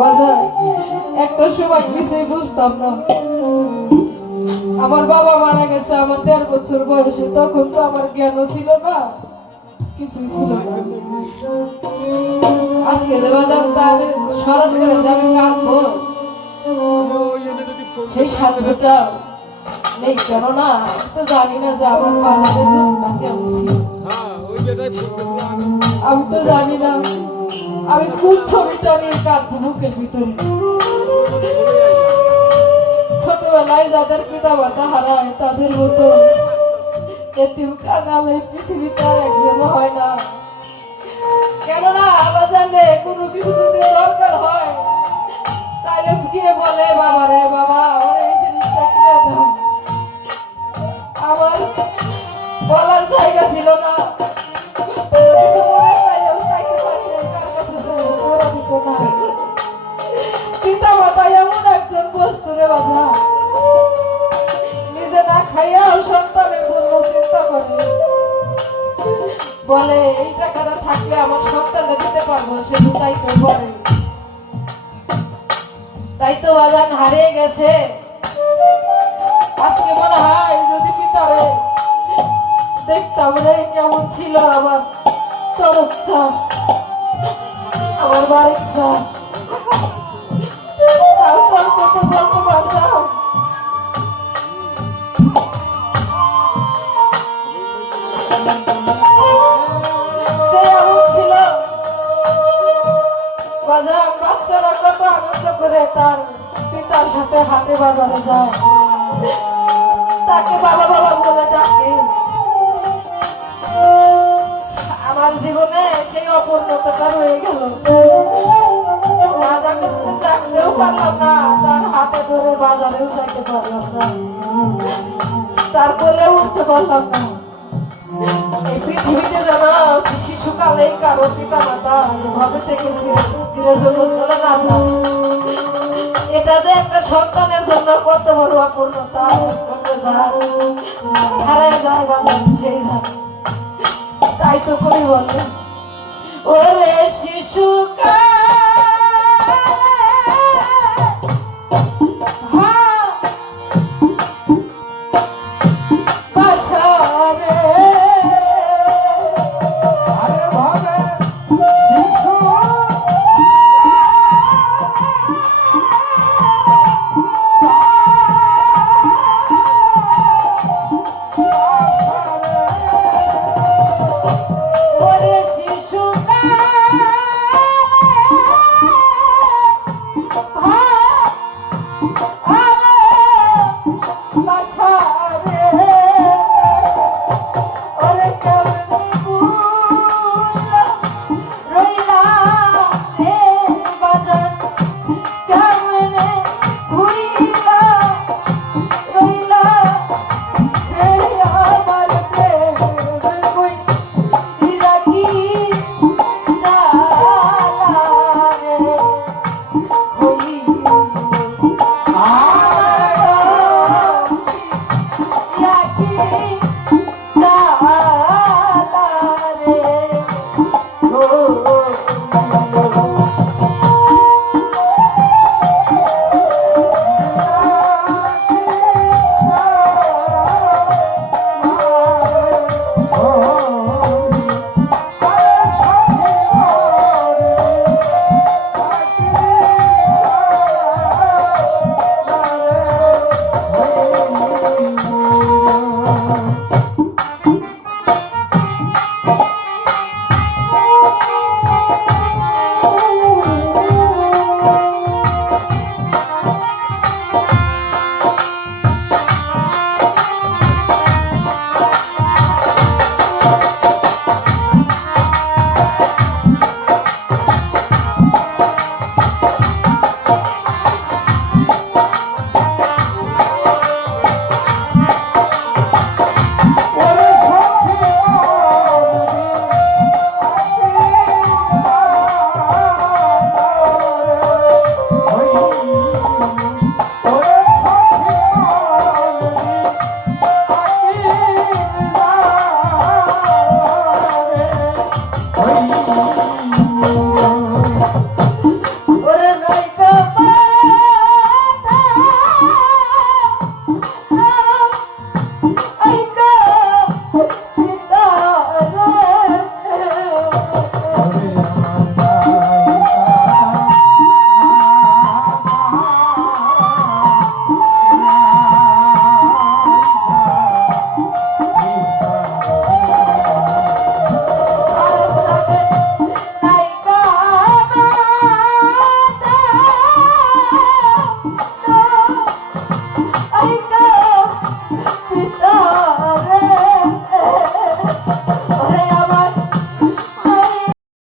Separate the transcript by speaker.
Speaker 1: বাজার একটা সময় কিছুই বুঝতাম না। আমার বাবা মারা গেছে আমার দেড় বছর বয়সে তখন তো আমার জ্ঞানও ছিল না কিছুই ছিল না। আজকে যে বাজার তার স্মরণ করে যে আমি কাঁদবো। সেই সাধুটা নেই কেননা আমি তো জানি না যে আমার বাজারের রূপটা কেমন ছিল। আমি তো জানি না। আমি খুব ছবিটা নিয়ে কাঁদবো বুকের ভিতরে। ছোটবেলায় যাদের পিতা মাতা হারায়, তাদের মতো এতিম কাঙাল পৃথিবীতে একজন হয় না। কেননা আমার জানে কোনো কিছু যদি দরকার হয়। তাহলে গিয়ে বলে বাবা রে বাবা। বলে এই টাকাটা থাকলে আমার সন্তানকে দিতে পারব সে চাইতে পারে তাই তো বাগান হারিয়ে গেছে। আজকে মনে হয় যদি পিতারে দেখতাম রে কেমন ছিল আমার তরফটা আমার বাড়িটা। তো তোকে বলতে পারতাম সে বাজার বাচ্চারা কত আনন্দ করে তার পিতার সাথে হাতে বাজারে যায়। তাকে বাবা বলে ডাকে। আমার জীবনে সেই অপূর্ণতাটা রয়ে গেল। রাজাকে ডাকতেও পারলাম না, তার হাতে ধরে বাজারেও যাইতে পারলাম না। তার কোলে উঠতে পারলাম না। এই পৃথিবীতে যেন শিশুকালেই কারও পিতা মাতা এভাবে থেকে ধীরে জন্য চলে না যায় এটা একটা সন্তানের জন্য কত বড় অপূর্ণতা হারায় যায় বাজার সেই জানে তাই তো কবি বলে ওরে শিশুকাল